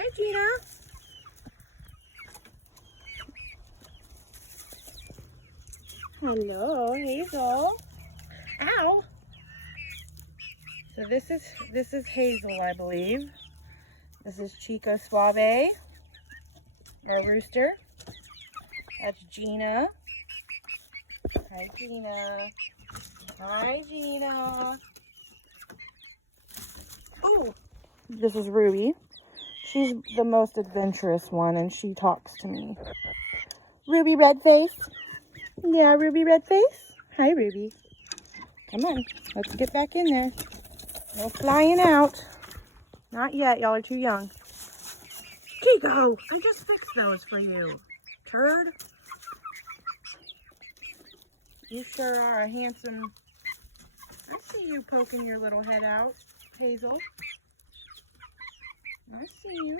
Hi, Gina. Hello, Hazel. Ow. So this is Hazel, I believe. This is Chico Suave, our rooster. That's Gina. Hi, Gina. Hi, Gina. Ooh. This is Ruby. She's the most adventurous one, and she talks to me. Ruby Redface. Yeah, Ruby Redface. Hi, Ruby. Come on, let's get back in there. No flying out. Not yet, y'all are too young. Chico, I just fixed those for you. Turd. You sure are a handsome... I see you poking your little head out, Hazel. I see you.